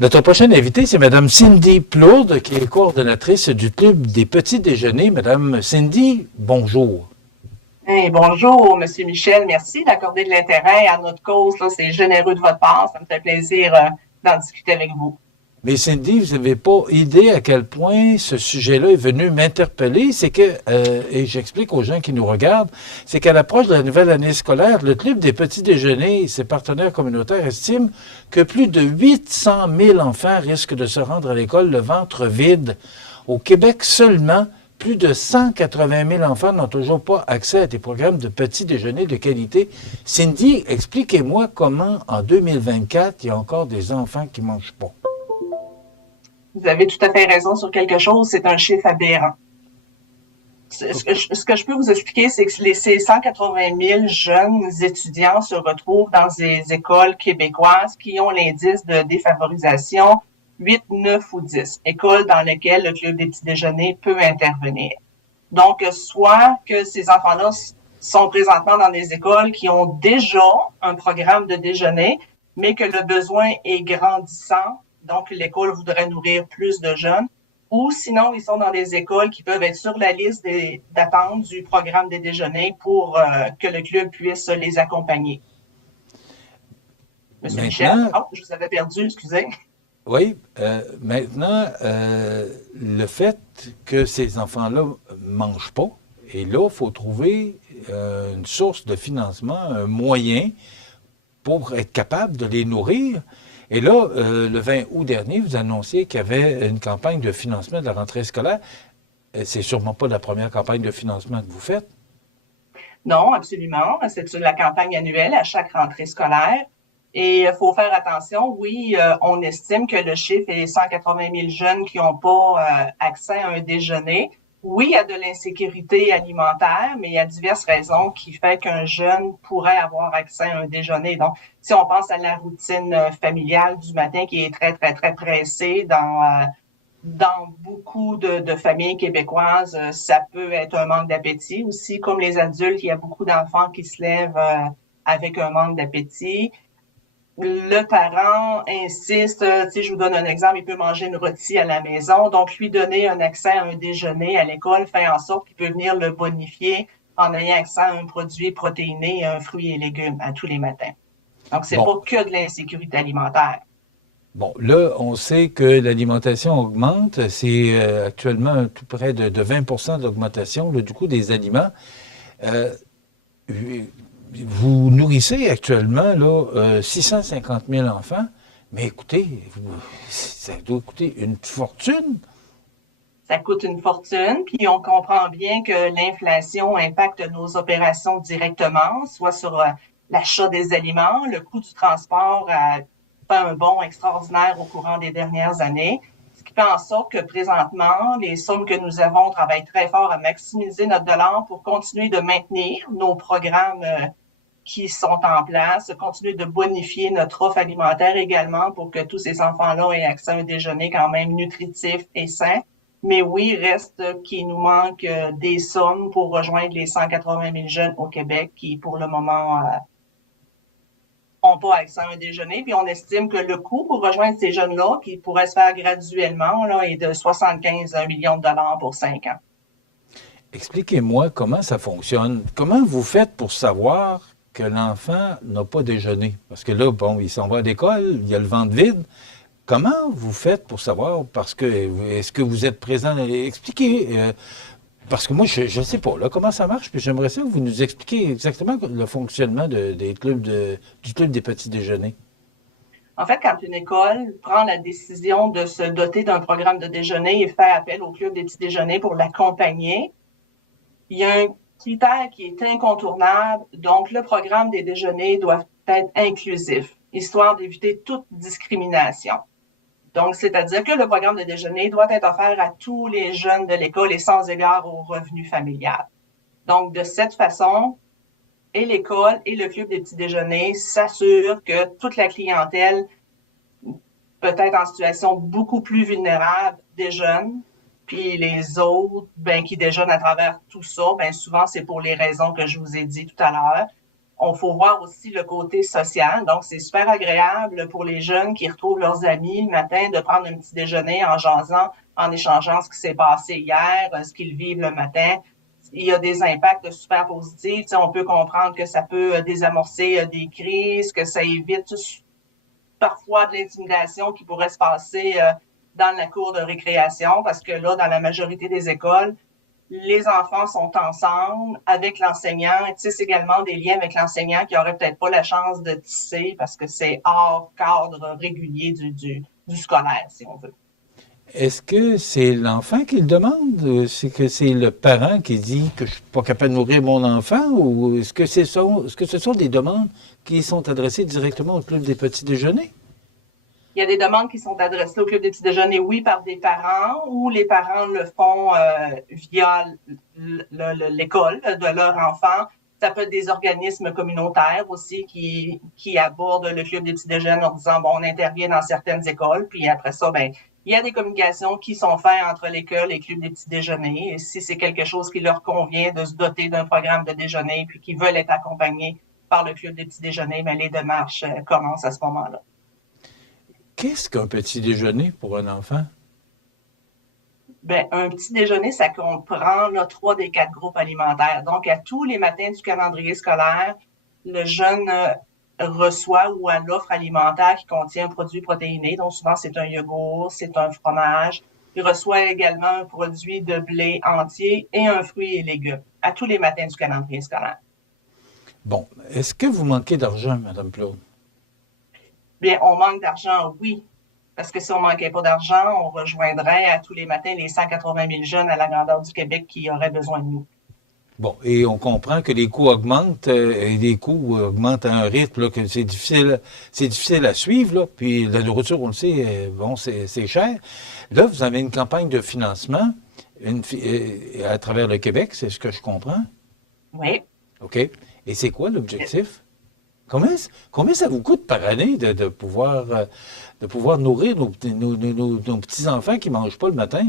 Notre prochaine invitée, c'est Mme Cindy Plourde, qui est coordonnatrice du Club des petits déjeuners. Mme Cindy, bonjour. Hey, bonjour, Monsieur Michel. Merci d'accorder de l'intérêt à notre cause. Là, c'est généreux de votre part. Ça me fait plaisir d'en discuter avec vous. Mais Cindy, vous n'avez pas idée à quel point ce sujet-là est venu m'interpeller. C'est que, et j'explique aux gens qui nous regardent, c'est qu'à l'approche de la nouvelle année scolaire, le Club des petits déjeuners et ses partenaires communautaires estiment que plus de 800 000 enfants risquent de se rendre à l'école le ventre vide. Au Québec seulement, plus de 180 000 enfants n'ont toujours pas accès à des programmes de petits déjeuners de qualité. Cindy, expliquez-moi comment, en 2024, il y a encore des enfants qui ne mangent pas. Vous avez tout à fait raison sur quelque chose. C'est un chiffre aberrant. Ce que je peux vous expliquer, c'est que ces 180 000 jeunes étudiants se retrouvent dans des écoles québécoises qui ont l'indice de défavorisation 8, 9 ou 10, écoles dans lesquelles le club des petits déjeuners peut intervenir. Donc, soit que ces enfants-là sont présentement dans des écoles qui ont déjà un programme de déjeuner, mais que le besoin est grandissant, donc l'école voudrait nourrir plus de jeunes, ou sinon, ils sont dans des écoles qui peuvent être sur la liste d'attente du programme des déjeuners pour que le club puisse les accompagner. Monsieur Michel, Maintenant, je vous avais perdu, excusez. oui, maintenant, le fait que ces enfants-là ne mangent pas, et là, il faut trouver une source de financement, un moyen pour être capable de les nourrir. Et là, le 20 août dernier, vous annonciez qu'il y avait une campagne de financement de la rentrée scolaire. C'est sûrement pas la première campagne de financement que vous faites. Non, absolument. C'est la campagne annuelle à chaque rentrée scolaire. Et il faut faire attention, oui, on estime que le chiffre est 180 000 jeunes qui n'ont pas accès à un déjeuner. Oui, il y a de l'insécurité alimentaire, mais il y a diverses raisons qui font qu'un jeune pourrait avoir accès à un déjeuner. Donc, si on pense à la routine familiale du matin qui est très, très, très pressée dans beaucoup de familles québécoises, ça peut être un manque d'appétit aussi. Comme les adultes, il y a beaucoup d'enfants qui se lèvent avec un manque d'appétit. Le parent insiste, je vous donne un exemple, il peut manger une rôtie à la maison, donc lui donner un accès à un déjeuner à l'école fait en sorte qu'il peut venir le bonifier en ayant accès à un produit protéiné, un fruit et légumes à tous les matins. Donc, c'est Bon, pas que de l'insécurité alimentaire. bon, là, on sait que l'alimentation augmente. C'est actuellement tout près de 20 d'augmentation du coût des aliments. Euh, Vous nourrissez actuellement là, 650 000 enfants, mais écoutez, ça doit coûter une fortune. Ça coûte une fortune, puis on comprend bien que l'inflation impacte nos opérations directement, soit sur l'achat des aliments, le coût du transport a fait un bond extraordinaire au courant des dernières années, ce qui fait en sorte que présentement, les sommes que nous avons travaillent très fort à maximiser notre dollar pour continuer de maintenir nos programmes qui sont en place, continuer de bonifier notre offre alimentaire également pour que tous ces enfants-là aient accès à un déjeuner quand même nutritif et sain. Mais oui, il reste qu'il nous manque des sommes pour rejoindre les 180 000 jeunes au Québec qui, pour le moment, n'ont pas accès à un déjeuner. Puis on estime que le coût pour rejoindre ces jeunes-là, qui pourrait se faire graduellement, là, est de 75 millions de dollars pour 5 ans. Expliquez-moi comment ça fonctionne. Comment vous faites pour savoir que l'enfant n'a pas déjeuné? Parce que là, bon, il s'en va à l'école, il y a le ventre vide. Comment vous faites pour savoir? Parce que, est-ce que vous êtes présent? Expliquez. Parce que moi, je ne sais pas là, comment ça marche, puis j'aimerais ça que vous nous expliquiez exactement le fonctionnement des clubs du club des petits déjeuners. En fait, quand une école prend la décision de se doter d'un programme de déjeuner et fait appel au club des petits déjeuners pour l'accompagner, il y a un critère qui est incontournable. Donc, le programme des déjeuners doit être inclusif, histoire d'éviter toute discrimination. Donc, c'est-à-dire que le programme de déjeuner doit être offert à tous les jeunes de l'école et sans égard au revenu familial. Donc, de cette façon, et l'école et le club des petits déjeuners s'assurent que toute la clientèle, peut-être en situation beaucoup plus vulnérable, déjeune, puis les autres, ben, qui déjeunent à travers tout ça, ben, souvent, c'est pour les raisons que je vous ai dit tout à l'heure. on faut voir aussi le côté social. Donc, c'est super agréable pour les jeunes qui retrouvent leurs amis le matin de prendre un petit déjeuner en jasant, en échangeant ce qui s'est passé hier, ce qu'ils vivent le matin. Il y a des impacts super positifs. Tu sais, on peut comprendre que ça peut désamorcer des crises, que ça évite parfois de l'intimidation qui pourrait se passer dans la cour de récréation, parce que là, dans la majorité des écoles, les enfants sont ensemble avec l'enseignant et tissent également des liens avec l'enseignant qui n'aurait peut-être pas la chance de tisser parce que c'est hors cadre régulier du scolaire, si on veut. Est-ce que c'est l'enfant qui le demande? C'est que c'est le parent qui dit que je ne suis pas capable de nourrir mon enfant? Ou est-ce que ce sont des demandes qui sont adressées directement au club des petits déjeuners? Il y a des demandes qui sont adressées au club des petits déjeuners, oui, par des parents, ou les parents le font via l'école de leur enfant. Ça peut être des organismes communautaires aussi qui abordent le club des petits déjeuners en disant, bon, on intervient dans certaines écoles, puis après ça, ben, il y a des communications qui sont faites entre l'école et le club des petits déjeuners. Et si c'est quelque chose qui leur convient de se doter d'un programme de déjeuner, puis qu'ils veulent être accompagnés par le club des petits déjeuners, ben, les démarches commencent à ce moment-là. Qu'est-ce qu'un petit déjeuner pour un enfant? Ben, un petit déjeuner, ça comprend là, 3 des 4 groupes alimentaires. Donc, à tous les matins du calendrier scolaire, le jeune reçoit ou a l'offre alimentaire qui contient un produit protéiné. Donc, souvent, c'est un yogourt, c'est un fromage. Il reçoit également un produit de blé entier et un fruit et légumes à tous les matins du calendrier scolaire. Bon, est-ce que vous manquez d'argent, Madame Claude? Bien, on manque d'argent, oui. Parce que si on manquait pas d'argent, on rejoindrait à tous les matins les 180 000 jeunes à la grandeur du Québec qui auraient besoin de nous. Bon, et on comprend que les coûts augmentent, et les coûts augmentent à un rythme là, que c'est difficile à suivre, là. Puis la nourriture, on le sait, bon, c'est cher. Là, vous avez une campagne de financement à travers le Québec, c'est ce que je comprends. Oui. OK. Et c'est quoi l'objectif? Combien ça vous coûte par année de pouvoir nourrir nos petits-enfants qui ne mangent pas le matin?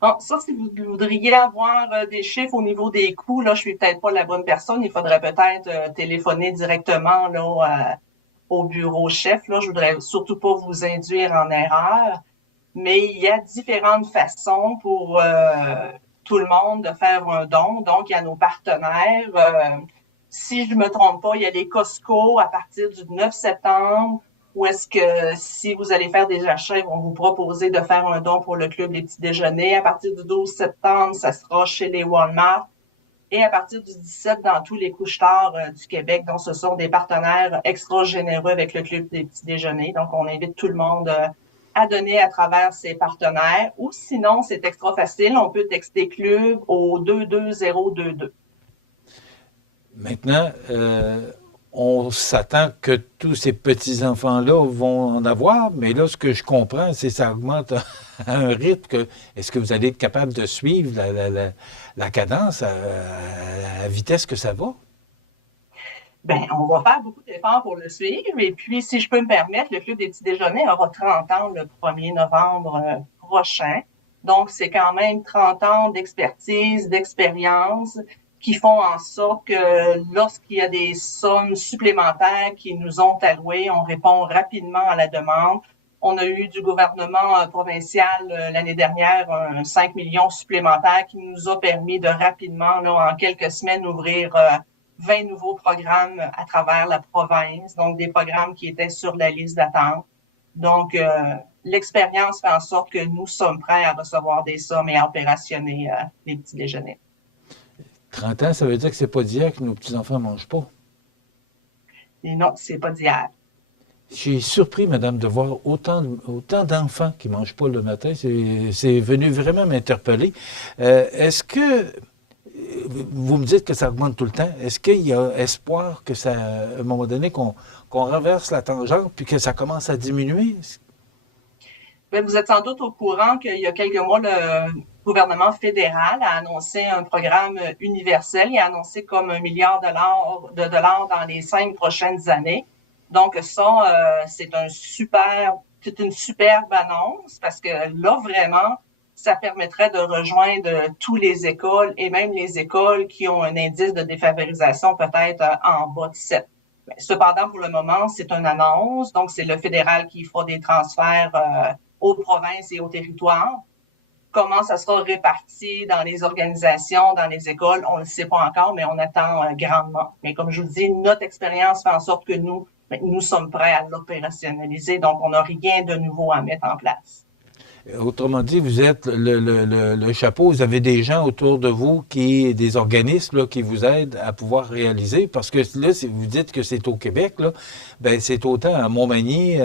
Bon, ça, si vous voudriez avoir des chiffres au niveau des coûts, là, je suis peut-être pas la bonne personne. Il faudrait peut-être téléphoner directement là, au bureau chef. Là, je voudrais surtout pas vous induire en erreur, mais il y a différentes façons pour tout le monde de faire un don. Donc, il y a nos partenaires. Si je me trompe pas, il y a les Costco à partir du 9 septembre. Ou est-ce que si vous allez faire des achats, ils vont vous proposer de faire un don pour le club des petits déjeuners. À partir du 12 septembre, ça sera chez les Walmart. Et à partir du 17, dans tous les couche-tard du Québec. Donc, ce sont des partenaires extra généreux avec le club des petits déjeuners. Donc, on invite tout le monde à donner à travers ces partenaires. Ou sinon, c'est extra facile. On peut texter club au 22022. Maintenant, on s'attend que tous ces petits-enfants-là vont en avoir, mais là, ce que je comprends, c'est que ça augmente à un rythme que... Est-ce que vous allez être capable de suivre la cadence à la vitesse que ça va? Ben, on va faire beaucoup d'efforts pour le suivre. Et puis, si je peux me permettre, le Club des petits déjeuners aura 30 ans le 1er novembre prochain. Donc, c'est quand même 30 ans d'expertise, d'expérience qui font en sorte que lorsqu'il y a des sommes supplémentaires qui nous ont allouées, on répond rapidement à la demande. On a eu du gouvernement provincial l'année dernière un 5 millions supplémentaires qui nous a permis de rapidement, là, en quelques semaines, ouvrir 20 nouveaux programmes à travers la province, donc des programmes qui étaient sur la liste d'attente. Donc, l'expérience fait en sorte que nous sommes prêts à recevoir des sommes et à opérationner les petits déjeuners. 30 ans, ça veut dire que c'est pas d'hier que nos petits-enfants ne mangent pas. Et non, c'est pas d'hier. Je suis surpris, madame, de voir autant d'enfants qui ne mangent pas le matin. C'est venu vraiment m'interpeller. Est-ce que, vous me dites que ça augmente tout le temps, est-ce qu'il y a espoir que ça, à un moment donné, qu'on renverse la tangente puis que ça commence à diminuer? Bien, vous êtes sans doute au courant qu'il y a quelques mois, le gouvernement fédéral a annoncé un programme universel. Il a annoncé comme 1 milliard de dollars dans les 5 prochaines années. Donc ça, c'est une superbe annonce parce que là, vraiment, ça permettrait de rejoindre toutes les écoles et même les écoles qui ont un indice de défavorisation peut-être en bas de 7. Cependant, pour le moment, c'est une annonce, donc c'est le fédéral qui fera des transferts aux provinces et aux territoires. Comment ça sera réparti dans les organisations, dans les écoles, on ne le sait pas encore, mais on attend grandement. Mais comme je vous dis, notre expérience fait en sorte que nous sommes prêts à l'opérationnaliser, donc on n'a rien de nouveau à mettre en place. Autrement dit, vous êtes le chapeau, vous avez des gens autour de vous, des organismes là, qui vous aident à pouvoir réaliser, parce que là, si vous dites que c'est au Québec, là, ben c'est autant à Montmagny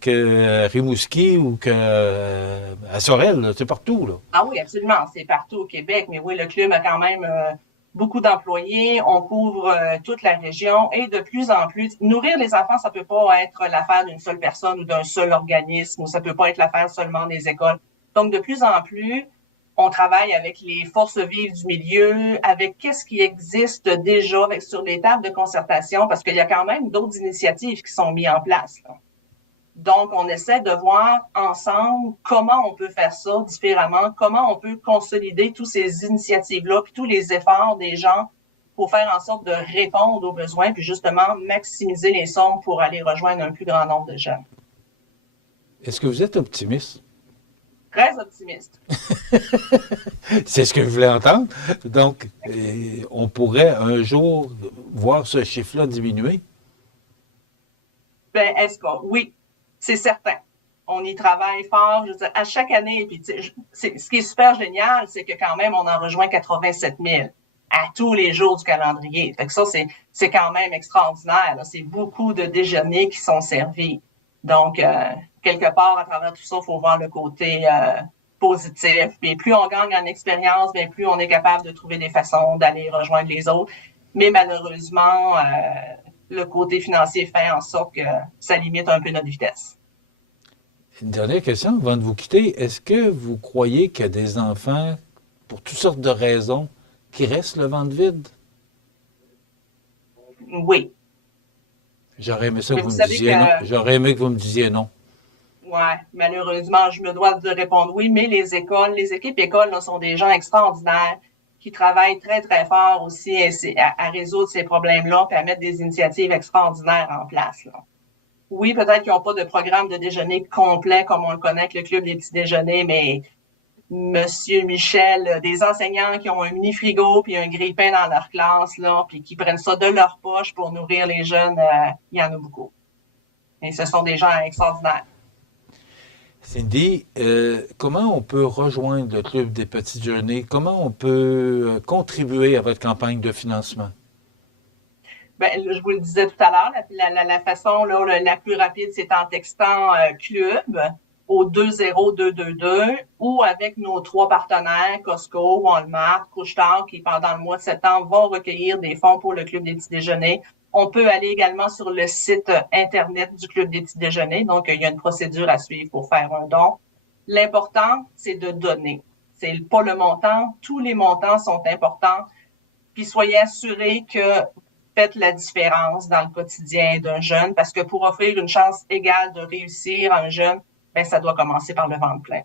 que à Rimouski ou à Sorel, c'est partout. Là. Ah oui, absolument, c'est partout au Québec, mais oui, le club a quand même beaucoup d'employés, on couvre toute la région et de plus en plus, nourrir les enfants, ça peut pas être l'affaire d'une seule personne ou d'un seul organisme, ou ça peut pas être l'affaire seulement des écoles. Donc, de plus en plus, on travaille avec les forces vives du milieu, avec qu'est-ce qui existe déjà sur les tables de concertation, parce qu'il y a quand même d'autres initiatives qui sont mises en place, là. Donc, on essaie de voir ensemble comment on peut faire ça différemment, comment on peut consolider toutes ces initiatives-là, puis tous les efforts des gens pour faire en sorte de répondre aux besoins, puis justement maximiser les sommes pour aller rejoindre un plus grand nombre de jeunes. Est-ce que vous êtes optimiste? Très optimiste. C'est ce que je voulais entendre. Donc, on pourrait un jour voir ce chiffre-là diminuer? Ben, oui, c'est certain. On y travaille fort. Je veux dire, à chaque année, puis ce qui est super génial, c'est que quand même, on en rejoint 87 000 à tous les jours du calendrier. Fait que ça, c'est quand même extraordinaire, là. C'est beaucoup de déjeuners qui sont servis. Donc, quelque part, à travers tout ça, il faut voir le côté positif. Puis plus on gagne en expérience, bien plus on est capable de trouver des façons d'aller rejoindre les autres. Mais malheureusement, le côté financier fait en sorte que ça limite un peu notre vitesse. Une dernière question avant de vous quitter. Est-ce que vous croyez qu'il y a des enfants, pour toutes sortes de raisons, qui restent le ventre vide? Oui. J'aurais aimé ça Mais que vous vous me savez disiez non. que, J'aurais aimé que vous me disiez non. ouais, malheureusement, je me dois de répondre oui, mais les écoles, les équipes écoles, là, sont des gens extraordinaires qui travaillent très, très fort aussi à résoudre ces problèmes-là et à mettre des initiatives extraordinaires en place, là. Oui, peut-être qu'ils n'ont pas de programme de déjeuner complet comme on le connaît avec le club des petits déjeuners, mais Monsieur Michel, des enseignants qui ont un mini frigo puis un grille-pain dans leur classe, là, puis qui prennent ça de leur poche pour nourrir les jeunes, il y en a beaucoup. Et ce sont des gens extraordinaires. Cindy, comment on peut rejoindre le Club des Petites Journées? Comment on peut contribuer à votre campagne de financement? Ben, je vous le disais tout à l'heure, la façon là, la plus rapide, c'est en textant club au 20222 ou avec nos 3 partenaires, Costco, Walmart, Couche-Tard, qui pendant le mois de septembre vont recueillir des fonds pour le Club des petits déjeuners. On peut aller également sur le site Internet du Club des petits déjeuners. Donc, il y a une procédure à suivre pour faire un don. L'important, c'est de donner. C'est pas le montant. Tous les montants sont importants. Puis, soyez assurés que faites la différence dans le quotidien d'un jeune, parce que pour offrir une chance égale de réussir à un jeune, ben, ça doit commencer par le ventre plein.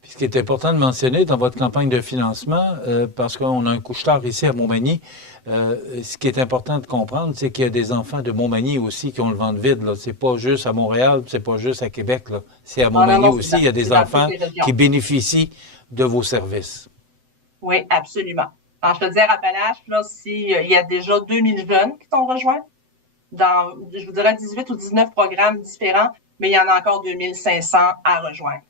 Puis ce qui est important de mentionner dans votre campagne de financement, parce qu'on a un couche-tard ici à Montmagny, ce qui est important de comprendre, c'est qu'il y a des enfants de Montmagny aussi qui ont le ventre vide. Là. C'est pas juste à Montréal, c'est pas juste à Québec. Là. C'est à Montmagny aussi. Il y a des enfants qui bénéficient de vos services. Oui, absolument. En Chaudière-Appalaches, là, il y a déjà 2000 jeunes qui sont rejoints dans, je vous dirais, 18 ou 19 programmes différents, mais il y en a encore 2500 à rejoindre.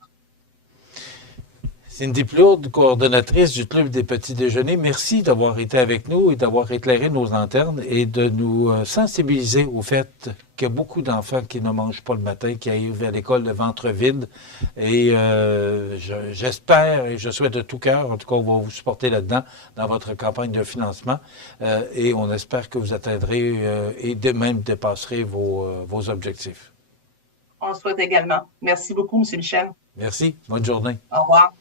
Cindy Plourde, coordonnatrice du Club des Petits Déjeuners, merci d'avoir été avec nous et d'avoir éclairé nos lanternes et de nous sensibiliser au fait qu'il y a beaucoup d'enfants qui ne mangent pas le matin, qui arrivent à l'école le ventre vide. Et j'espère et je souhaite de tout cœur, en tout cas, on va vous supporter là-dedans, dans votre campagne de financement. Et on espère que vous atteindrez et de même dépasserez vos objectifs. On le souhaite également. Merci beaucoup, M. Michel. Merci. Bonne journée. Au revoir.